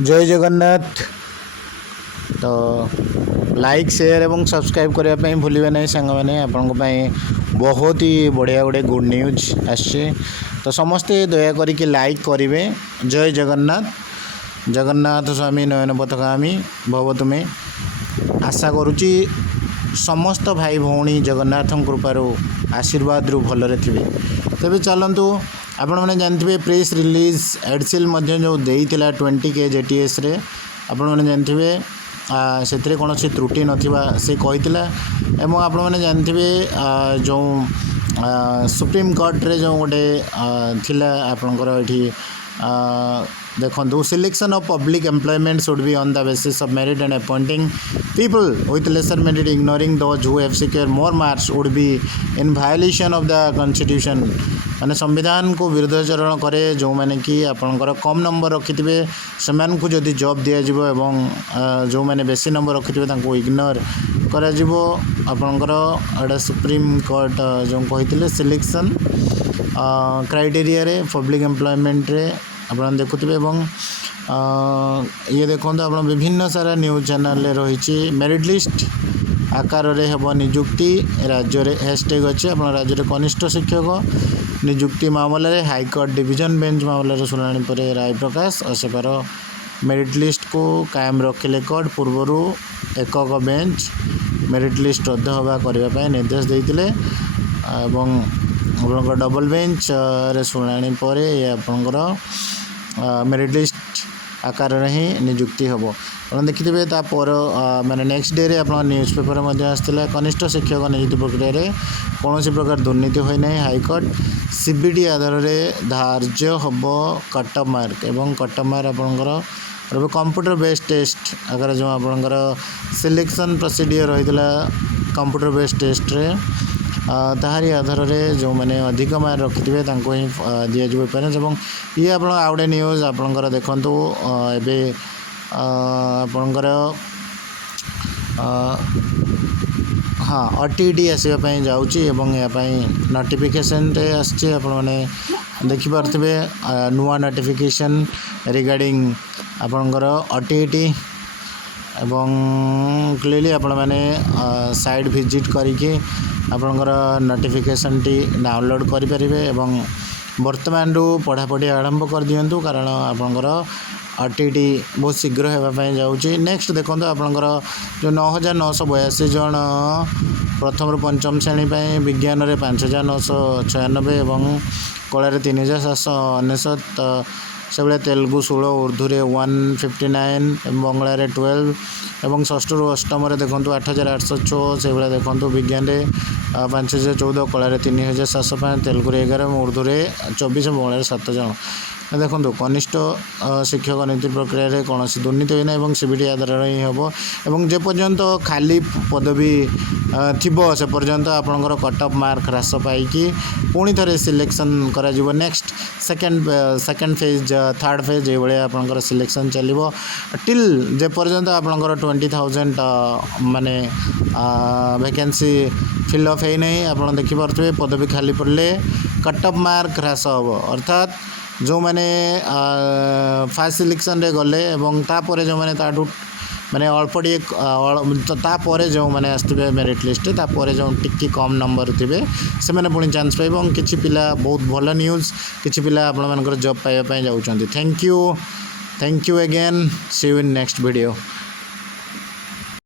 जय जगन्नाथ। तो like share एवं सब्सक्राइब करने भूलिए नहीं सांग मैंने आपण बहुत ही बढ़िया गोटे गुड न्यूज आसছে। तो समस्ते दया करिक लाइक करेंगे। जय जगन्नाथ। जगन्नाथ स्वामी नयन पथगामी भव तुम्हें आशा करुच्ची समस्त भाई भौणी जगन्नाथ कृपारू आशीर्वाद रु भलरे थे। तेरे चलतु आपण मैंने जानते प्रेस रिलीज एडसिल जो देता 20K JTS रे आपण मैंने जानते से कौन त्रुटि नथिबा से कहीला। एवं आपण मैंने जानते जो सुप्रीम कोर्ट रे जो गोटे थिला आपणकर ये देखो selection of public employment should be on the basis of merit and appointing people with lesser merit ignoring those who have secured more marks would be in violation of the constitution. माने संविधान को विरुद्धाचरण करे जो माने कि आपणकर कम number रखिथिबे सेमान को जदि जॉब दिया जिवो एवं जो माने बेसी नंबर रखिथिबे तांको इग्नोर करा जिवो। आपणकर एडा सुप्रीम कोर्ट जो कहिथिले सिलेक्शन क्राइटेरिया रे पब्लिक एम्प्लॉयमेंट रे आप देखुए। ये देखो आप विभिन्न सारा न्यूज चैनल रही मेरिट लिस्ट आकार हम निजुक्ति राज्य रे हैशटैग अच्छे आप राज्य रे कनिष्ठ शिक्षक निजुक्ति मामलें हाईकोर्ट डिवीजन बेंच मामलें शुणाणी पर राय प्रकाश असेपार मेरिट लिस्ट को कायम रखिले कोर्ट पूर्वर एकक बेंच मेरिट लिस्ट रद्द हवा करने निर्देश देते आप डबल बेंच रे शुणाणी पर आपंकर मेरिट लिस्ट आकार ही निजुक्ति हम आप देखिए। तापर माने नेक्स्ट डे रे आप न्यूज पेपर आसाला कनिष्ठ शिक्षक नियुक्ति प्रक्रिया रे कौन प्रकार दुर्नीति होना हाईकोर्ट सीबीटी आधार में धार्य हम कटअप मार्क एवं कटअप मार्क आपंकर कंप्यूटर बेस्ड टेस्ट आकार जो आपंकर सिलेक्शन प्रोसीडियर रही कंप्यूटर बेस्ड टेस्ट रे ताहारी आधार में जो मैंने अधिक मार्क रखिथे ही दि जाए। और ये आप गोटे न्यूज आपंकर देखु एवं आपंकर हाँ OTET आसवाई जाऊँगी नोटिफिकेशन आसचे आपने देखिपे नुआ नोटिफिकेशन रिगार्डिंग आपंकर OTET एवं क्लियरली आपण मैंने साइट विजिट करके आपणकर नोटिफिकेशन टी डाउनलोड करें एवं वर्तमान पढ़ापढ़ी आरंभ कर दिंतु कारण आपणकर OTET बहुत शीघ्र होगापाई जाऊँगी। नेक्स्ट देखो आपणकर जो 9982 जन प्रथम पंचम श्रेणी विज्ञान में 5996 एवं कला 3799 से भाई तेलुगु 16 उर्दू रे 159 बंगला रे 12 एवं षष्ठ रु अष्टम देखो 8806 से भाई देखो विज्ञान में 5014 कला 3705 तेलुगु 11 उर्दू रे 24 बंगला 7 जन देखो कनिष्ठ शिक्षक नियुक्ति प्रक्रिया रे कौन दुर्नीति होना और सीबीटी आधार ही हम और जे पर्यंत खाली पदवी थी से पर्यंत आपंकर कटअप मार्क ह्रास पाई पुणी थे सिलेक्शन करा next second phase third phase ये आपंकर सिलेक्शन चलो टिल जे पर्यंत आपंकर 20,000 माने वैकेंसी फिलअप है नहीं आप देखिपे पदवी खाली पड़े कटअप मार्क ह्रास हम अर्थात जो मैंने फास्ट सिलेक्शन रे गले एवं तापर जो मैंने ताठू माने अल्प तापर जो मैंने आसवे मेरिट लिस्ट तापर जो टिकी कम नंबर थे से मैंने पुणी चांस पाइब और किसी पिला बहुत भल न्यूज किसी पिला आपण मानकर जॉब पाइबा जाऊँगी। Thank you again see you in next video.